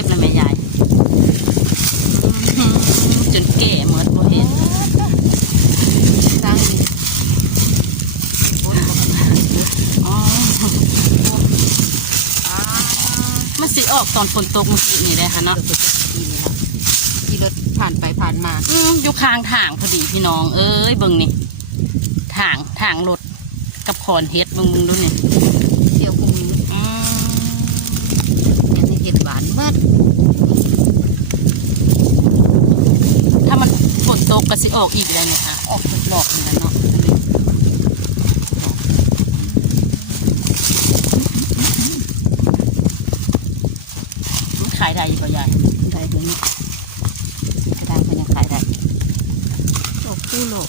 ก็บแล้วแม่ยายอื้อหือจนแก่หมดบ่เห็นสร้างนี่บนบ่ทันได้อ๋อมันสิออกตอนฝนตกเมื่อกี้นี่เลยค่ะเนาะเนาะเกิดปีนี้ครับที่รถผ่านไปผ่านมาอืมอยู่ข้างทางพอดีพี่น้อง เอ้ยเบิ่งนี่ทางทางรถกับขอนเฮ็ดเบิ่งเบิ่งดูนี่เที่ยวคุม อืม เนี่ยในเห็ดหวานมากถ้ามันฝนตกก็สิออกอีกแล้วเนี่ยค่ะออกเป็นดอกนี่แหละเนาะมันขายได้อยู่ป่ะยายได้ถึงกระด้างมันยังขายได้โอ้คู่โลก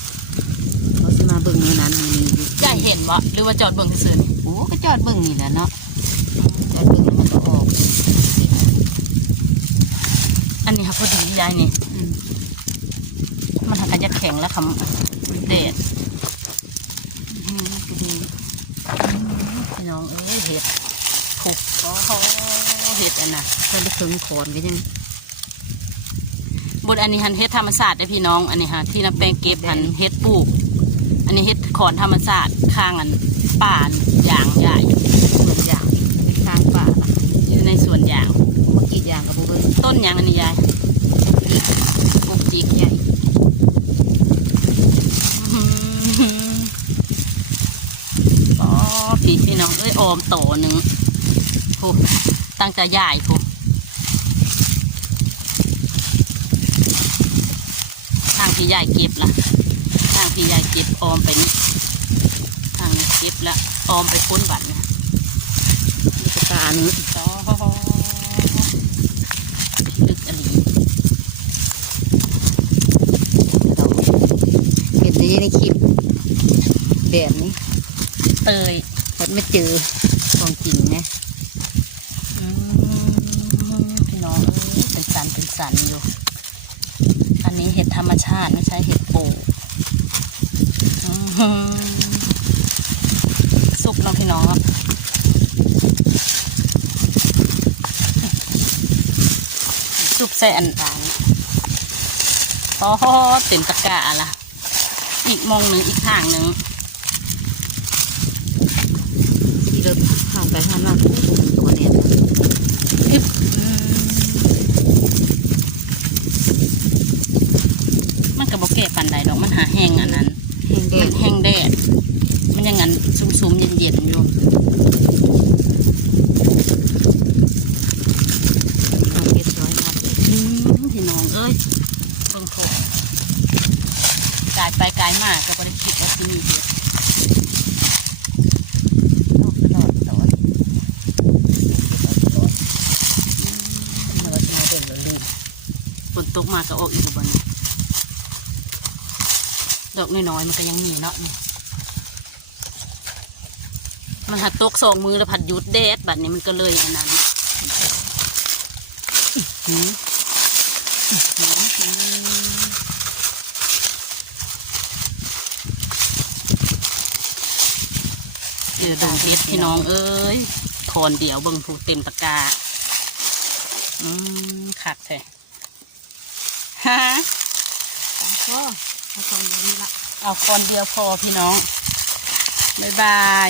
เราสิมาเบิ่งในนั้นมันมีอยู่ยายเห็นบ่หรือว่าจอดเบิ่งซื่อๆนี่โอ้ก็จอดเบิ่งนี่แหละเนาะจอดเบิ่งแล้วมันก็ออก อันนี้ค่ะพอดียายนี่อืมมันหักกันจะแข็งแล้วค่ะเดดอืมก็ดีพี่น้องเอ้ยเห็ดผูกโอ้โหเห็ดอันน่ะถ้าได้ถึงโคนก็ยังบนอันนี้หันเฮ็ดธรรมศาสตร์ได้อพี่น้องอันนี้ฮะที่น้ำแป้งเก็บหันเฮ็ดปลูก อันนี้เฮ็ดขอนธรรมศาสตร์ข้างอันป่านอย่างใหญ่ส่วนอย่างข้างป่าล่ะอยู่ในสวนยางเมื่อกี้อย่างกับบุเบิ้งต้นยางอันนี้ยายปลูกจีก ใหญ่ อื้อหือ อ๋อพี่พี่น้องเอ้ยออมโตหนึ่งโหตั้งใจใหญ่โหทางพี่ใหญ่เก็บล่ะทางพี่ใหญ่เก็บออมไปนี่ทางนี้เก็บละออมไปพ้นบัตรนะลูกตานี้อ๋อลึกอันนี้เราเก็บในในคลิปแบบนี้เตย พอไม่เจอของจริงไงอืมพี่น้องเป็นสันเป็นสันอยู่ อันนี้เห็ดธรรมชาติไม่ใช่เห็ดปลูกสุกเนาะพี่น้องสุกใส่อันตางพอเต็มตะกร้าละอีกมองหนึ่งอีกข้างหนึ่ง ที่รถผ่านไปผ่านมาโอ้โหตัวเนี่ยอึ๊บมันกับบแก่ปันใดดอกมันหาแห้งอันนั้นแห้งแดมันดแห้งแดด มันยังงั้นซุ่มๆเย็นๆอยู่ก็บร้อยครับอืมพี่น้องเอ้ยเบิ่งโถกายไปกายมาก็บบริคิดว่าที่นี่เห็ด ออกตลอดตลอดตลอดมันก็จะ มาเด่นเลยฝนตกมาก็ออกอีกบนดอกน้อยๆมันก็ยังมีเนาะนี่มันหัดตกสองมือแล้วผัดหยุดแดดบัดนี้มันก็เลยอันนั้นเดือดดูเฮ็ดพี่น้องเอ้ยคอนเดียวเบิ่งผูเต็มตะกาอืม ขักแท้ฮะก็เอาความเดียวนี่ละเอาคอนเดียวพอพี่น้อง บ๊ายบาย